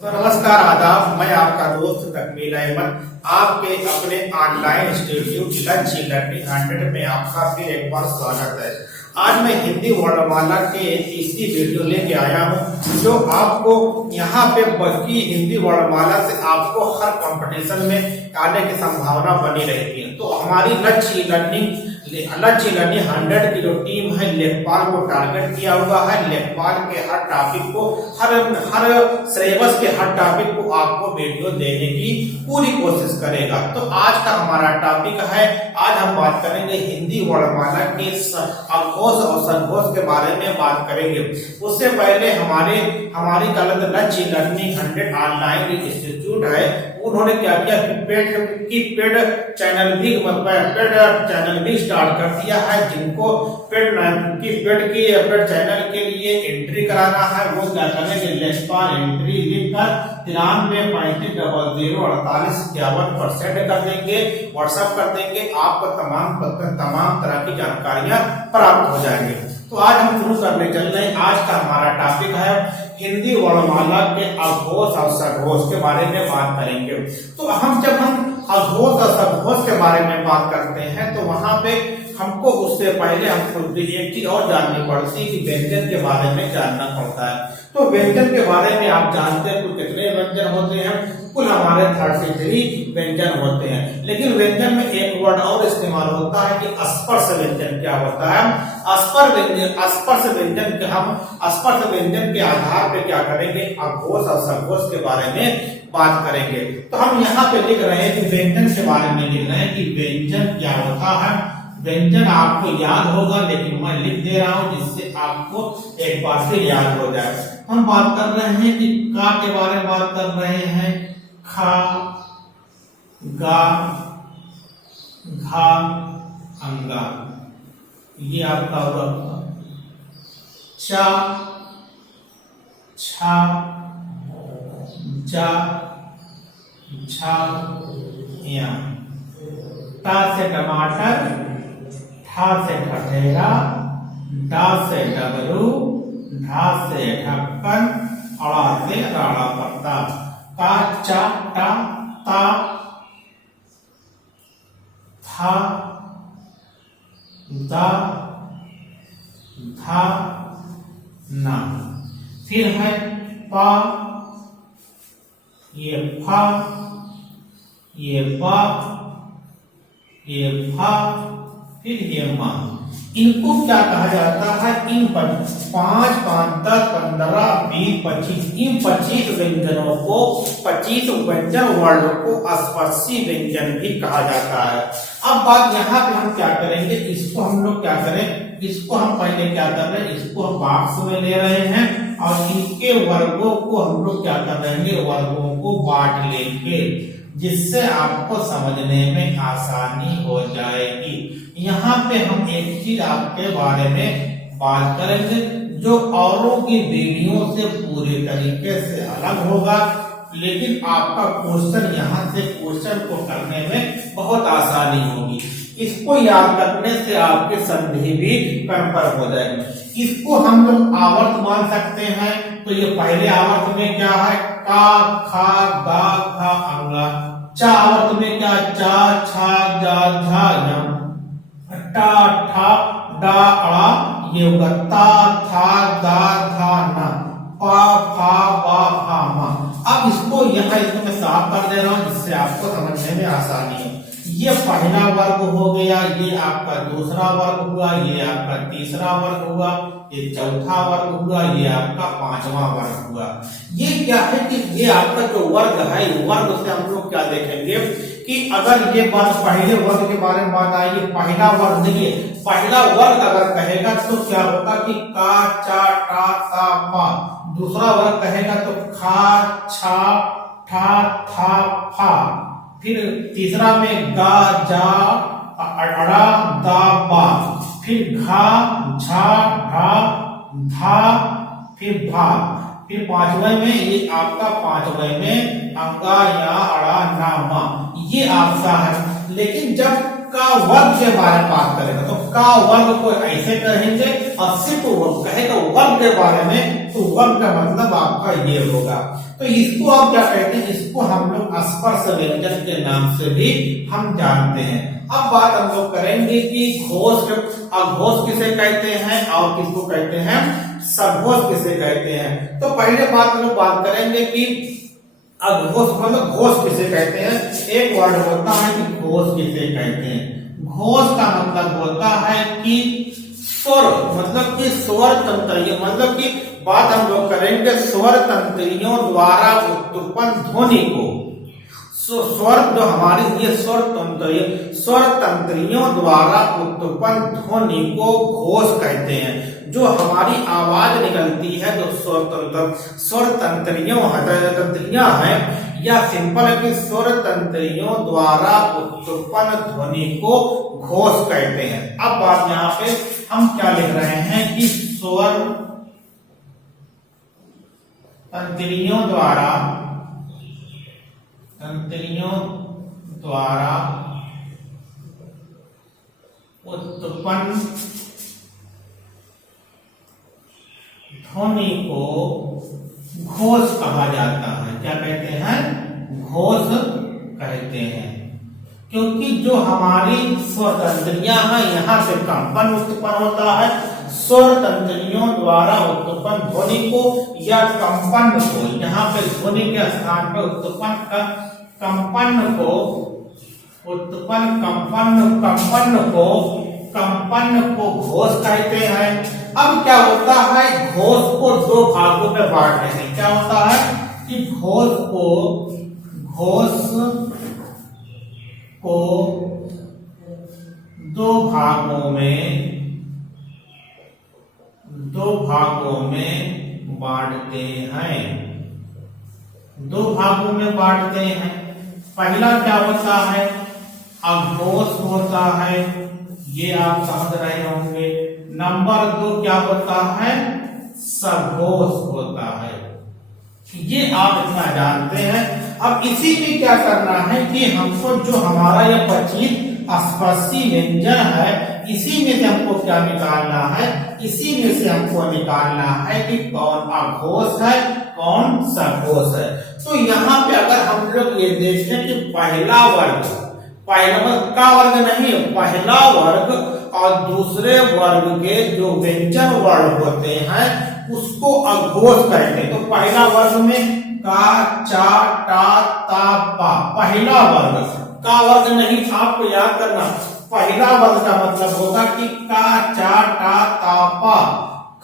तो नमस्कार आदाब, मैं आपका दोस्त तकमील अहमद आपके अपने ऑनलाइन इंस्टीट्यूट लंच लर्निंग 100 में आपका फिर एक बार स्वागत है। आज मैं हिंदी वर्णमाला के तीसरी वीडियो लेके आया हूँ, जो आपको यहाँ पे बल्कि हिंदी वर्णमाला से आपको हर कंपटीशन में आने की संभावना बनी रहती है। तो हमारी लंच लर्निंग 100 की जो टीम है लेखपाल को टारगेट किया हुआ है। लेखपाल के हर टॉपिक को हर सिलेबस के हर टॉपिक को आपको वीडियो देने की पूरी कोशिश करेगा। तो आज का हमारा टॉपिक है, आज हम बात करेंगे हिंदी वर्णमाला के अघोष और संघोष के बारे में बात करेंगे। उससे पहले हमारी गलत लंच लर्निंग 100 ऑनलाइन इंस्टीट्यूट है, उन्होंने क्या किया कि पेड चैनल भी स्टार्ट कर दिया है। जिनको पेड चैनल के लिए एंट्री कराना है वो क्या करेंगे, लेखपाल एंट्री लिखकर 9335004851% कर देंगे, व्हाट्सएप कर देंगे, आपको तमाम तरह की जानकारियां प्राप्त हो जाएंगे। तो आज हम शुरू करने चल रहे हैं। आज का हमारा टॉपिक है हिंदी वर्णमाला के अघोष और सघोष के बारे में बात करेंगे। तो जब हम अघोष और सघोष के बारे में बात करते हैं तो वहां पे हमको उससे पहले हमको एक चीज और जाननी पड़ती है कि व्यंजन के बारे में जानना पड़ता है। तो व्यंजन के बारे में आप जानते हैं कुल कितने व्यंजन होते हैं? कुल हमारे 33 व्यंजन होते हैं। लेकिन व्यंजन में एक वर्ड और इस्तेमाल होता है कि स्पर्श व्यंजन क्या होता है। स्पर्श व्यंजन के आधार पे क्या करेंगे, अघोष और सघोष के बारे में बात करेंगे। तो हम यहाँ पे लिख रहे हैं कि व्यंजन के बारे में लिख रहे हैं कि व्यंजन क्या होता है। व्यंजन आपको याद होगा, लेकिन मैं लिख दे रहा हूं जिससे आपको एक बार फिर याद हो जाए। हम बात कर रहे हैं कि का के बारे में बात कर रहे हैं, खा, गा, घा, अंगा, ये आपका होगा। चा, छा, जा, झा, या। टा से टमाटर, ठा से ठठेरा, डा से डबरू, ढा से ढक्कन, अड़ा से राड़ा पत्ता। का, चा, टा, ता, था, दा, धा, ना। फिर है पा, ये फा, ये पा, ये फा, फिर ये मां। इनको क्या कहा जाता है? इन 5, 5, 10, 15, 20, 25 इन 25 व्यंजनों को 25 व्यंजन वर्णों को स्पर्शी व्यंजन भी कहा जाता है। अब बात यहाँ पे हम क्या करेंगे, इसको हम लोग क्या करें, इसको हम पहले क्या कर रहे हैं, इसको हम बॉक्स में ले रहे हैं और इनके वर्गों को हम लोग क्या कर रहे हैं, वर्गों को बांट लेंगे, जिससे आपको समझने में आसानी हो जाएगी। यहाँ पे हम एक चीज आपके बारे में बात करेंगे जो औरों की वीडियो से पूरे तरीके से अलग होगा, लेकिन आपका क्वेश्चन यहाँ से क्वेश्चन को करने में बहुत आसानी होगी। इसको याद करने से आपके संधि भी कंफर्म हो जाएगी। इसको हम लोग आवर्त मान सकते हैं। तो ये पहले आवर्त में क्या है, का, खा, गा, खा, अंगा। चा आवर्त में क्या, चा, छा, जा, झा, या। टा, ठा, डा, अड़ा, ये होगा ता, था, दा, धा, ना। पा, फा, बा, फा, मा। अब इसको मैं साफ कर दे रहा हूं जिससे आपको समझने में आसानी है। ये पहला वर्ग हो गया, ये आपका दूसरा वर्ग हुआ, ये आपका तीसरा वर्ग हुआ, ये चौथा वर्ग हुआ, ये आपका पांचवा वर्ग हुआ। ये क्या है कि ये आपका जो वर्ग है, वर्ग से हम लोग क्या देखेंगे कि अगर ये बात पहले वर्ग के बारे में बात आएगी, पहला वर्ग देखिए, पहला वर्ग अगर कहेगा तो क्या होगा कि का, चा, टा, ता, पा। दूसरा वर्ग कहेगा तो खा, छा, ठा, था, फा। फिर तीसरा में गा, जा, अड़ा, दा, बा। फिर घा, झा, ढा, धा, फिर भा। फिर पांचवें में ये आपका पांचवें में अंगा, या, अड़ा, ना, मा। ये आपका है। लेकिन जब का वर्ग के बारे में बात करेंगे तो का वर्ग को ऐसे कहेंगे, और सिर्फ वो कहेगा वर्ग के बारे में तो वर्ग का मतलब आपका ये होगा। तो इसको आप क्या कहते हैं, इसको हम लोग स्पर्श व्यंजन के नाम से भी हम जानते हैं। अब बात हम लोग करेंगे कि घोष, अघोष किसे कहते हैं और किसको कहते हैं सघोष किसे कहते हैं। तो पहले बात हम लोग बात करेंगे कि अघोष मतलब घोष किसे कहते हैं। एक वर्ड होता है कि घोष किसे कहते हैं। घोष का मतलब होता है कि स्वर, मतलब कि स्वर तंत्रियों, मतलब कि बात हम लोग करेंगे स्वर तंत्रियों द्वारा उत्पन्न ध्वनि को। स्वर जो हमारी ये स्वर तंत्रियों द्वारा उत्पन्न ध्वनि को घोष कहते हैं। जो हमारी आवाज निकलती है जो स्वर तंत्रियां हैं, या सिंपल है कि स्वर तंत्रियों द्वारा उत्पन्न ध्वनि को घोष कहते हैं। अब बात यहाँ पे हम क्या लिख रहे हैं कि स्वर तंत्रियों द्वारा उत्पन्न ध्वनि को घोष कहा जाता है। क्या कहते हैं, घोष कहते हैं। क्योंकि जो हमारी स्वर तंत्रियां हैं यहाँ से कंपन उत्पन्न होता है। स्वर तंत्रियों द्वारा उत्पन्न ध्वनि को या कंपन को, यहाँ पे ध्वनि के स्थान पे कंपन को घोष कहते हैं। अब क्या होता है, घोष को दो भागों में बांटते हैं। क्या होता है कि घोष को दो भागों में बांटते हैं। पहला क्या होता है, अघोष होता है, ये आप समझ रहे होंगे। नंबर 2 क्या होता है, सघोष होता है। ये आप इतना जानते हैं। अब इसी में क्या करना है कि हमको जो हमारा यह परिचित स्पर्शी व्यंजन है, इसी में से हमको क्या निकालना है, इसी में से हमको निकालना है कि कौन अघोष है कौन सघोष है। तो यहाँ पे अगर हम लोग ये देखें कि पहला वर्ग का वर्ग नहीं, पहला वर्ग और दूसरे वर्ग के जो व्यंजन वर्ण होते हैं उसको अघोष कहते हैं। तो पहला वर्ग में का, चा, टा, ता, पा, पहला वर्ग। का वर्ग नहीं, आपको याद करना, पहला वर्ग का मतलब होगा कि का, चा, टा, ता, पा,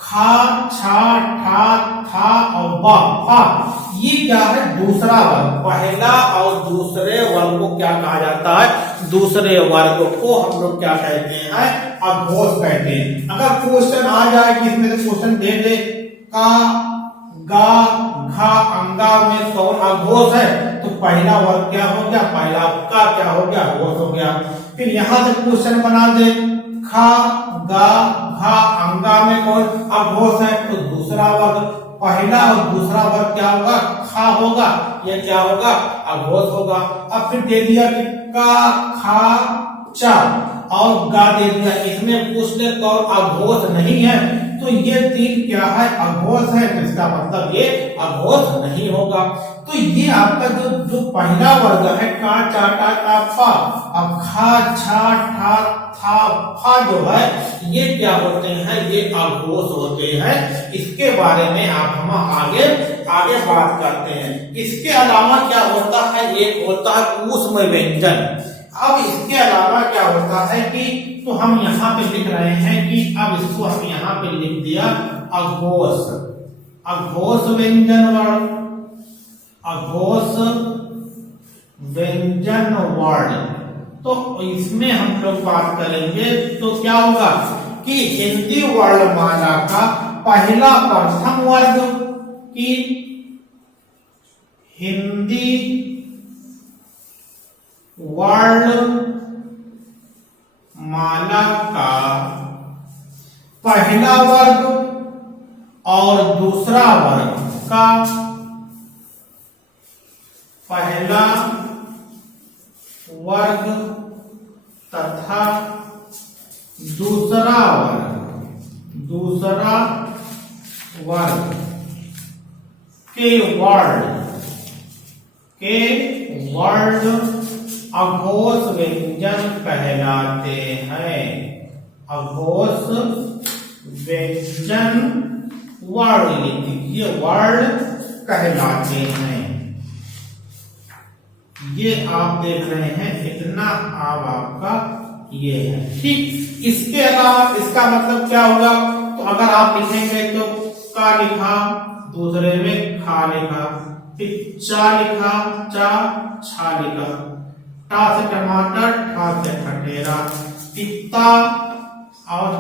खा, छा, ठा, था और बा, फा। ये क्या है, दूसरा वर्ग। पहला और दूसरे वर्ग को क्या कहा जाता है, दूसरे वर्ग को हम लोग क्या कहते हैं, अघोष कहते हैं। अगर क्वेश्चन आ जाए कि इसमें से क्वेश्चन दे दे का, गा, घा, अंगा में कौन अघोष है, तो पहला वर्ग क्या हो गया, पहला का क्या हो गया, अघोष हो गया। फिर यहां से क्वेश्चन बना दे खा, गा, घा, अंगा में कौन अघोष है, तो दूसरा वर्ग। पहला और दूसरा वर्ग क्या होगा, खा होगा, ये क्या होगा, अघोष होगा। अब फिर दे दिया कि का, खा, चा और गा दे दिया, इसमें पूछ ले कौन अघोष नहीं है, तो ये तीन क्या है, अघोष है। इसका मतलब ये अघोष नहीं होगा। तो ये आपका जो पहला वर्ग है का, चा, टा, ता, पा, अब खा, छा, ठा, था, फा जो है ये क्या होते हैं, ये अघोष होते हैं। इसके बारे में हम आगे बात करते हैं। इसके अलावा क्या होता है, एक होता है ऊष्म व्यंजन। अब इसके अलावा क्या होता है कि तो हम यहाँ पे लिख रहे हैं कि अब इसको हम यहाँ पे लिख दिया अघोष व्यंजन वर्ण, अघोष व्यंजन वर्ण। तो इसमें हम लोग बात करेंगे तो क्या होगा कि हिंदी वर्णमाला का पहला प्रथम वर्ग की हिंदी वर्णमाला का पहला वर्ग और दूसरा वर्ग का पहला वर्ग तथा दूसरा वर्ग के वर्ड अघोष व्यंजन कहलाते हैं। अघोष व्यंजन वर्ड कहलाते हैं। ये आप देख रहे हैं, इतना अब आपका ये है। ठीक, इसके अलावा इसका मतलब क्या होगा? तो अगर आप लिखेंगे तो का लिखा, दूसरे में खा लिखा, फिर चा लिखा, चा छा लिखा, टा से टमाटर, ठा से ठठेरा, पिता और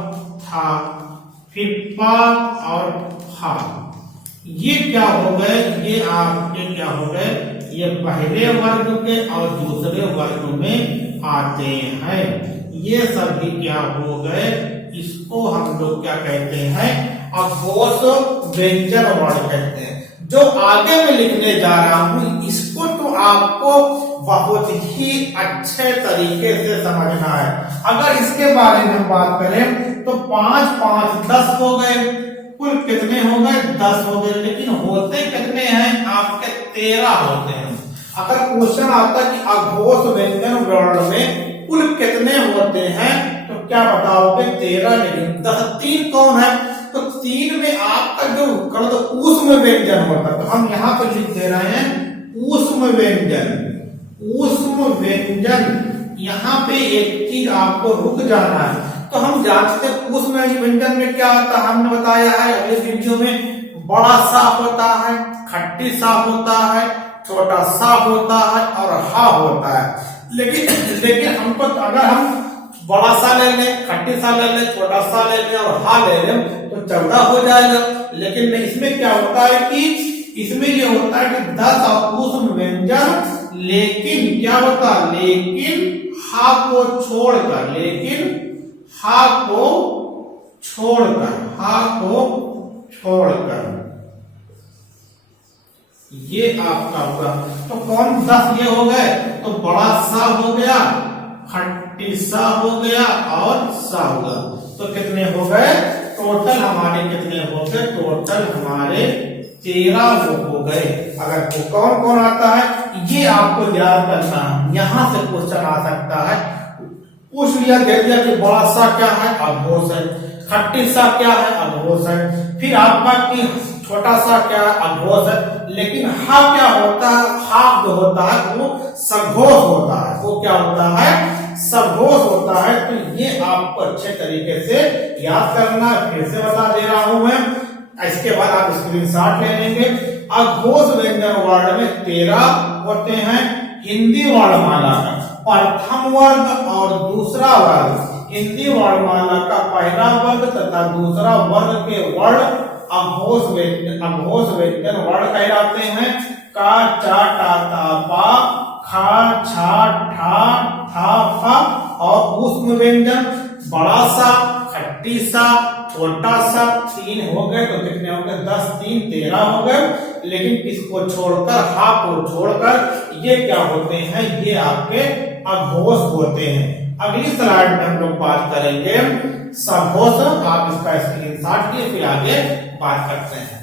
था, फिर पा और फा। ये क्या हो गए? ये आपके क्या हो गए? ये पहले वर्ग के और दूसरे वर्ग में आते हैं। ये सभी क्या हो गए? इसको हम लोग क्या कहते हैं? अघोष व्यंजन वर्ड कहते हैं। जो आगे में लिखने जा रहा हूं, इसको तो आपको बहुत ही अच्छे तरीके से समझना है। अगर इसके बारे में बात करें तो 5 5 10 हो गए, कुल कितने हो गए? 10 हो गए, लेकिन होते कितने हैं? आपके 13 होते हैं। अगर क्वेश्चन आता है कि अघोष व्यंजन वर्ड में कुल कितने होते हैं, तो क्या बताओगे? 13। लेकिन 10 3 कौन है? तो 3 में आपका जो कर दो ऊष्म व्यंजन होता है, तो हम यहाँ पर लिख दे रहे हैं ऊष्म व्यंजन। ऊष्म व्यंजन, यहाँ पे एक चीज आपको रुक जाना है। तो हम जानते हैं ऊष्म व्यंजन में क्या होता है, हमने बताया है अगले वीडियो में। बड़ा सा होता है, खट्टी सा होता है, छोटा सा होता है और हा होता है। लेकिन हमको अगर हम बड़ा सा ले लें, खट्टी सा ले लें, छोटा सा ले लें और हा ले लें तो 14 हो जाएगा। लेकिन इसमें क्या होता है कि इसमें ये होता है कि 10 और ऊष्म व्यंजन, लेकिन क्या होता है? लेकिन हा को छोड़कर, ये आपका होगा। तो कौन 10 ये हो गए? तो बड़ा सा हो गया, खट्टी सा हो गया और सा होगा। तो कितने हो गए टोटल? हमारे कितने हो गए? टोटल हमारे 13 वो हो गए। अगर वो कौन कौन आता है ये आपको याद करना है। यहां से क्वेश्चन आ सकता है, पूछ लिया, दे दिया कि बड़ा सा क्या है? अघोष है। खट्टी सा क्या है? अघोष है। फिर आपका कि छोटा सा क्या है? अघोष है। लेकिन हा क्या होता है? हा जो होता है वो सघोष होता है। वो क्या होता है? सघोष होता है। तो ये आपको अच्छे तरीके से याद करना है। फिर से बता दे रहा हूं मैं, इसके बाद आप स्क्रीनशॉट ले लेंगे। अघोष व्यंजन वर्ड में 13 होते हैं। हिंदी वर्णमाला का प्रथम वर्ग और दूसरा वर्ग, हिंदी वर्णमाला का पहला वर्ग तथा दूसरा वर्ग के वर्ण अघोष व्यंजन वर्ण कहलाते हैं। का, चा, टा, ता, पा, खा, छा, ठा, था, फा। और ऊष्म व्यंजन बड़ा सा, खट्टी सा, छोटा सा, 3 हो गए। तो कितने हो गए? 10 3 13 हो गए। लेकिन किसको छोड़कर? हा को छोड़कर ये क्या होते हैं? ये आपके अघोष होते हैं। अगली स्लाइड में हम लोग बात करेंगे सघोष। आप इसका स्क्रीनशॉट लिए फिर आगे बात करते हैं।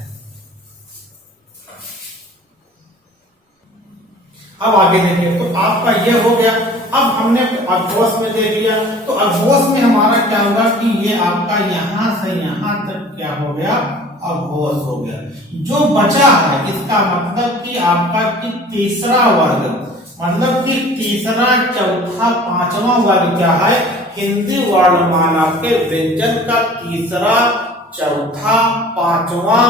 अब आगे देखिए, तो आपका ये हो गया। अब हमने अघोष में दे दिया, तो अघोष में हमारा क्या होगा कि ये आपका यहां से यहां तक क्या हो गया? अघोष हो गया। जो बचा है इसका मतलब कि आपका कि तीसरा वर्ग, मतलब कि तीसरा, चौथा, पांचवा वर्ग क्या है? हिंदी वर्णमाला के व्यंजन का तीसरा, चौथा, पांचवा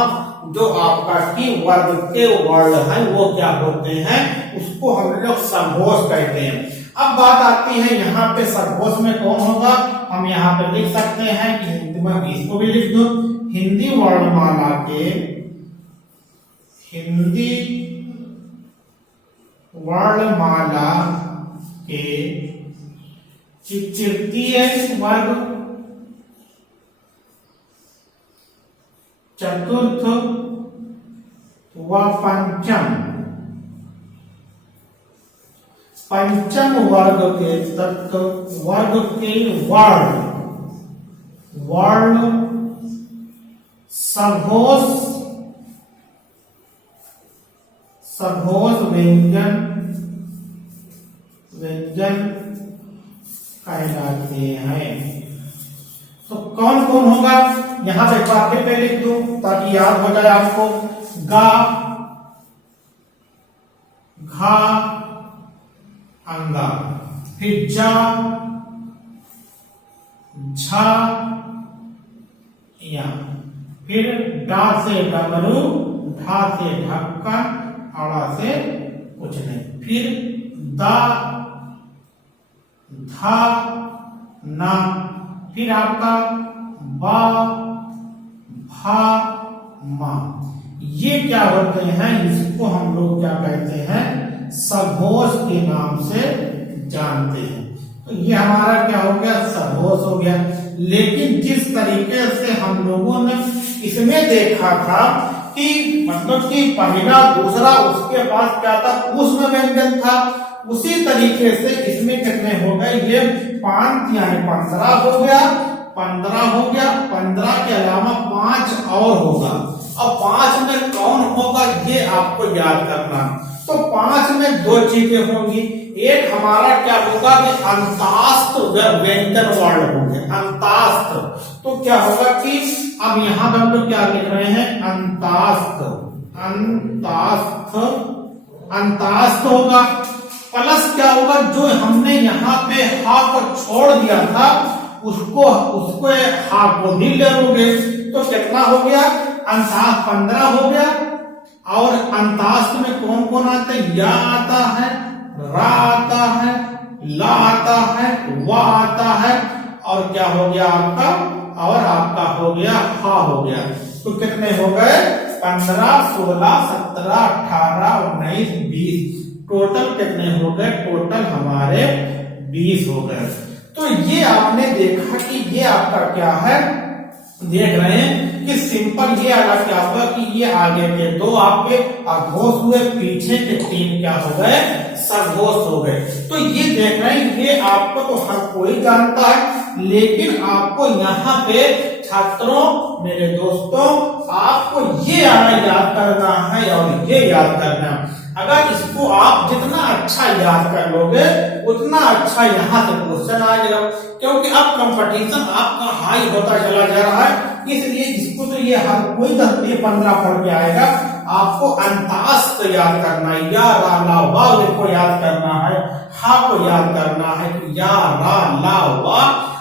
जो आपका की वर्ग के वर्ण है वो क्या होते हैं? उसको हम लोग सघोष कहते हैं। अब बात आती है यहाँ पे सघोष में कौन होगा? हम यहाँ पे लिख सकते हैं कि हिंदी में, इसको भी लिख दो, हिंदी वर्णमाला के तृतीय वर्ग, चतुर्थ व पंचम पंचम वर्ग के तत्व, वर्ग के वर्ण, वर्ण सघोष, सघोष व्यंजन, व्यंजन कहलाते हैं। तो कौन कौन होगा, यहां पे वाक्य पे लिख दो ताकि याद हो जाए आपको। गा, घा, अंगा, फिर जा, झा, या, फिर डा से डमरू, ढा से ढक्कन, अड़ा से कुछ नहीं, फिर दा, धा, ना, फिर आपका बा, भा, मा। ये क्या होते हैं, इसको हम लोग क्या कहते हैं, सघोष के नाम से जानते हैं। तो ये हमारा क्या हो गया, सघोष हो गया। लेकिन जिस तरीके से हम लोगों ने इसमें देखा था कि मतलब कि पहला दूसरा उसके पास क्या था, ऊष्म व्यंजन था, उसी तरीके से इसमें कितने हो गए, ये 5 यानी 15 हो गया, 15 हो गया, 15 के अलावा 5 और होगा। अब 5 में कौन होगा ये आपको याद करना। तो 5 में 2 चीजें होंगी, एक हमारा क्या होगा कि अंतास्त व्यंजन वर्ण हो गया, अंतास्त। तो क्या होगा कि अब यहां पर हम लोग क्या लिख रहे हैं, अंतास्त, अंतास्त, अंतास्त होगा। प्लस क्या होगा, जो हमने यहाँ पे हा को छोड़ दिया था उसको हा को भी ले लोगे तो कितना हो गया, अंतास्त 15 हो गया। और अंतास्त में कौन कौन आते हैं, या आता है, रा आता है, ला आता है, वा आता है, और क्या हो गया आपका, और आपका हो गया हा हो गया। तो कितने हो गए, 15, 16, 17, 18, 19, 20, टोटल कितने हो गए, टोटल हमारे 20 हो गए। तो ये आपने देखा कि ये आपका क्या है, देख रहे हैं कि सिंपल ये आगे क्या होगा कि ये आगे के 2 आपके अघोष हुए, पीछे के 3 क्या हो गए, सघोष हो गए। तो ये देख रहे हैं, ये आपको तो हर कोई जानता है, लेकिन आपको यहाँ पे छात्रों, मेरे दोस्तों, आपको ये याद करना है और ये याद करना है। अगर इसको आप जितना अच्छा याद कर लोगे उतना अच्छा यहाँ से क्वेश्चन आ जाएगा, क्योंकि अब कंपटीशन आपका हाई होता चला जा रहा है। इसलिए इसको तो ये हर कोई 10-15 पढ़ के आएगा। आपको अंतास्त याद करना है, या रा ला वा को याद करना है, हा को याद करना है, या रा ला वा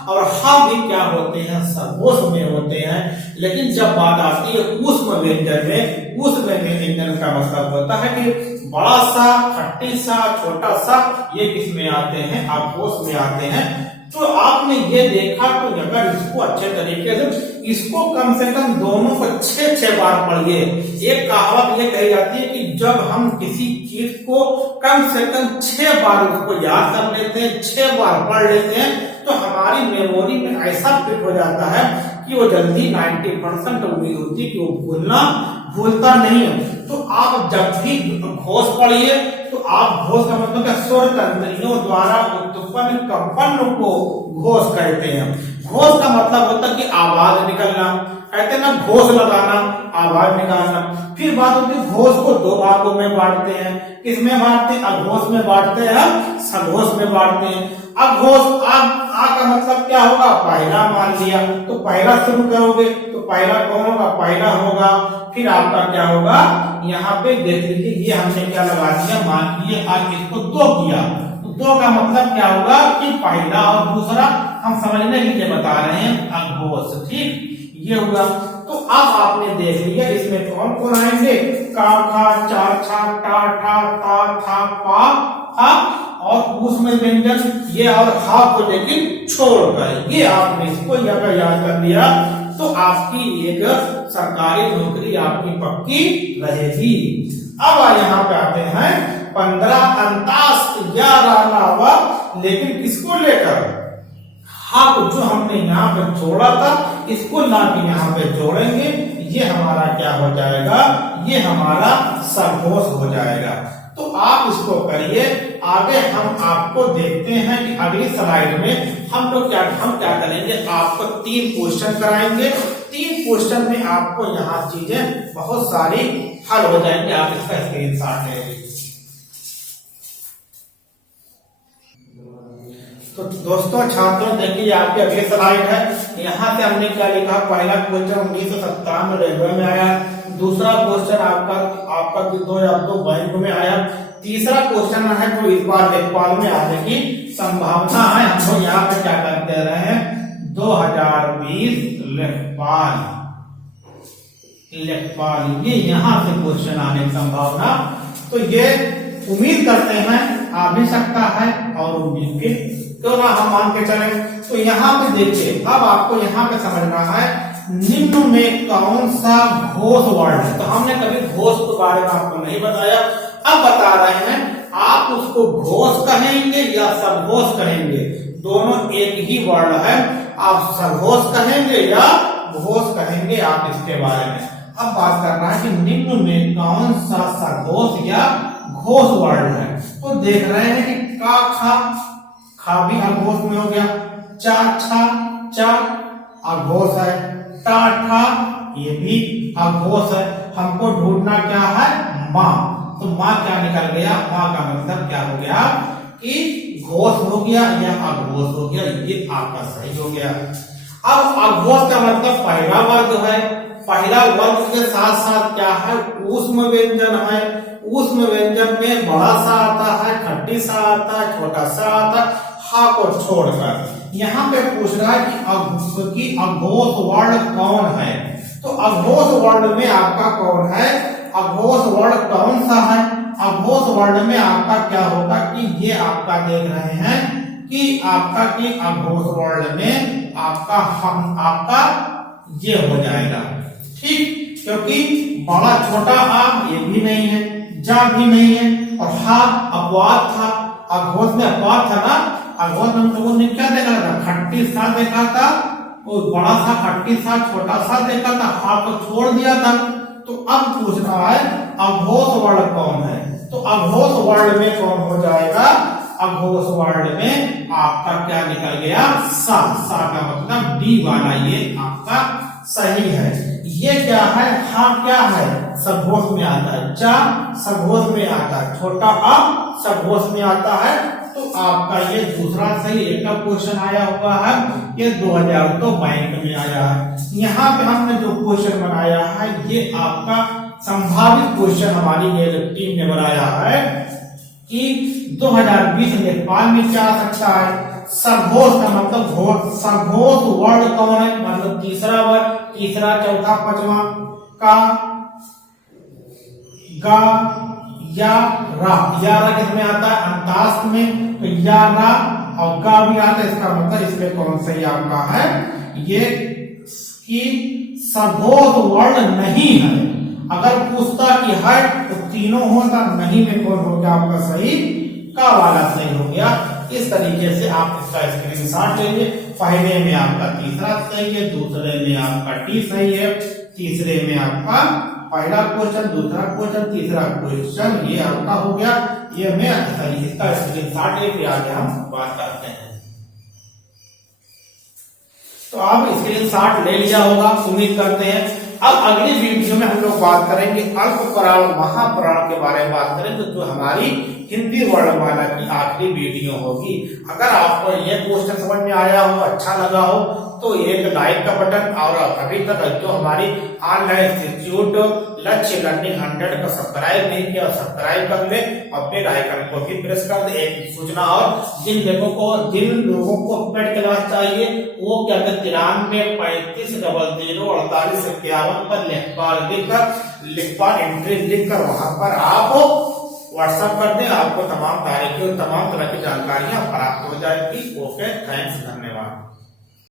और हा भी क्या होते हैं, सघोष में होते हैं। लेकिन जब बात आती है ऊष्म व्यंजन में, ऊष्म व्यंजन का मतलब होता है कि बड़ा सा, खट्टी सा, छोटा सा, ये किसमें आते हैं, अघोष में आते हैं। तो आपने ये देखा, तो अगर इसको अच्छे तरीके से, इसको कम से कम दोनों को 6 बार पढ़िए। एक कहावत ये कही जाती है कि जब हम किसी चीज को कम से कम 6 बार उसको याद कर लेते हैं, 6 बार पढ़ लेते हैं, तो हमारी मेमोरी में ऐसा फिट हो जाता है कि वो जल्दी 90% उम्मीद होती है कि वो भूलता नहीं है। तो आप जब भी घोष पढ़िए तो आप घोष का मतलब क्या, स्वर तंत्रियों द्वारा उत्पन्न कंपन को घोष कहते हैं। घोष का मतलब होता है कि आवाज निकलना, कहते हैं ना घोष लगाना, आवाज निकालना। फिर बात होती है घोष को 2 भागों में बांटते हैं, किसमें बांटते हैं, अघोष में बांटते हैं, सघोष में बांटते हैं। अघोष आ का मतलब क्या होगा, पहला मान लिया, तो पहला शुरू करोगे तो पहला कौन होगा, पहला होगा। फिर आपका क्या होगा, यहाँ पे देख लीजिए, ये हमने क्या लगा दिया, मान लीजिए आज इसको 2 किया, तो 2 का मतलब क्या होगा कि पहला और दूसरा, हम समझने के लिए बता रहे हैं, अघोष। ठीक, ये हुआ। तो अब आपने देख लिया इसमें कौन कौन आएंगे, का, खा, चार, छा, टा, ठा, ता, था, पा, हा, और उसमें व्यंजन ये और हा को लेकिन छोड़कर, ये आपने इसको अगर याद कर लिया तो आपकी एक सरकारी नौकरी आपकी पक्की रहेगी। अब यहाँ पे आते हैं 15 अंतास्त या रालावा, लेकिन किसको लेकर, हा को जो हमने यहाँ पे जोड़ा था इसको ला के यहाँ पे जोड़ेंगे, ये हमारा क्या हो जाएगा, ये हमारा सघोष हो जाएगा। तो आप इसको करिए। आगे हम आपको देखते हैं कि अगली स्लाइड में हम क्या करेंगे, आपको 3 क्वेश्चन कराएंगे। 3 क्वेश्चन में आपको यहाँ चीजें बहुत सारी हल हो जाएंगे। आप इसका स्क्रीनशॉट ले लीजिए। तो दोस्तों छात्रों देखिए आपकी अगली स्लाइड है। यहाँ से हमने क्या लिखा, पहला क्वेश्चन 1997 में रेलवे में आया, दूसरा क्वेश्चन आपका 2002 बैंक में आया, तीसरा क्वेश्चन है जो इस बार लेखपाल में आने की संभावना है। हम लोग यहाँ पे क्या करते रहे हैं, 2020 लेखपाल ये यहाँ से क्वेश्चन आने की संभावना। तो ये उम्मीद करते हैं आ भी सकता है और उम्मीद के क्यों ना हम मान के चले। तो यहाँ पे देखिए, अब आपको यहाँ पे समझना है निम्न में कौन सा घोष वर्ड है। तो हमने कभी घोष के बारे में आपको नहीं बताया, अब बता रहे हैं। आप उसको घोष कहेंगे या सघोष कहेंगे, दोनों एक ही वर्ड है। आप सघोष कहेंगे या घोष कहेंगे, आप इसके बारे में अब बात करना है कि निम्न में कौन सा सघोष या घोष वर्ड है। तो देख रहे हैं कि खा भी अघोष में हो गया, चा अघोष है, टा ये भी अघोष है। हमको ढूंढना क्या है, माँ। तो माँ क्या निकल गया, माँ का मतलब क्या हो गया कि घोष हो गया या अघोष हो गया, ये आपका सही हो गया। अब अघोष का मतलब पहला वर्ग है, पहला वर्ग के साथ साथ क्या है, ऊष्म व्यंजन है। ऊष्म व्यंजन में बड़ा सा आता है, खट्टी सा आता है, छोटा सा आता है, हा को छोड़कर। यहाँ पे पूछ रहा है कि अघोष वर्ण कौन है। तो अघोष वर्ण में आपका कौन है, अघोष वर्ण कौन सा है। अघोष वर्ण में आपका क्या होगा कि ये आपका देख रहे हैं कि आपका कि अघोष वर्ण में आपका ये हो जाएगा, ठीक। क्योंकि बड़ा छोटा आ ये भी नहीं है, जा भी नहीं है, और हा अपवाद था। अघोष में अपवाद था ना, अघोष में हम लोगों ने क्या देखा था, खट्टी सा देखा था, और बड़ा सा खट्टी सा छोटा सा देखा था, हा को छोड़ दिया था। तो अब पूछ रहा है अघोष वर्ण कौन है। तो अघोष वर्ण में कौन हो जाएगा, अघोष वर्ण में आपका क्या निकल गया, सा का मतलब डी वाला ये आपका सही है। ये क्या है, हा क्या है, सघोष में आता है, चा सघोष में आता है, छोटा आ सघोष में आता है। तो आपका ये दूसरा सही एक का क्वेश्चन आया हुआ है, ये 2002 बैंक में आया है। यहाँ पे हमने जो क्वेश्चन बनाया है ये आपका संभावित क्वेश्चन हमारी ये टीम ने बनाया है कि 2020 लेखपाल में क्या आ सकता है। सघोष का मतलब घोष, सघोष वर्ड कौन है, मतलब तीसरा वर्ड, तीसरा चौथा पांचवा, का गा या रा किसमें आता है, अंतास्थ में। तो या रा और गा भी आता है, इसका मतलब इसमें कौन सही आपका है, ये कि सघोष वर्ण नहीं है। अगर पूछता कि है तो तीनों होता, नहीं में कौन हो गया आपका सही, का वाला सही हो गया। इस तरीके से आप इसका स्क्रीनशॉट लेंगे। पहले में आपका तीसरा सही है, दूसरे में आपका टी सही है, तीसरे में आपका पहला क्वेश्चन, दूसरा क्वेश्चन, तीसरा क्वेश्चन ये आपका हो गया। ये मैं सही, इसका स्क्रीनशॉट लेके आगे हम बात करते हैं। तो आप स्क्रीनशॉट ले लिया होगा, उम्मीद करते हैं। अब अगली वीडियो में हम लोग बात करेंगे अल्प प्राण महाप्राण के बारे में बात करेंगे, जो हमारी हिंदी वर्णमाला की आखिरी वीडियो होगी। अगर आपको यह क्वेश्चन समझ में आया हो, अच्छा लगा हो, तो एक लाइक का बटन, और अभी तक जो हमारी ऑनलाइन इंस्टीट्यूट लक्ष्य लर्निंग 100 को सब्सक्राइब नहीं किया, सब्सक्राइब कर ले और बेल आइकन को भी प्रेस कर दे। एक सूचना और, जिन लोगों को पेड क्लास चाहिए वो क्या कहते 93 35 00 48 51 पर लेखपाल एंट्री लिखकर वहां पर आप व्हाट्सएप कर दें। आपको तमाम तारीखें और तमाम तरह की जानकारियां प्राप्त हो जाएगी। ओके, थैंक्स, धन्यवाद।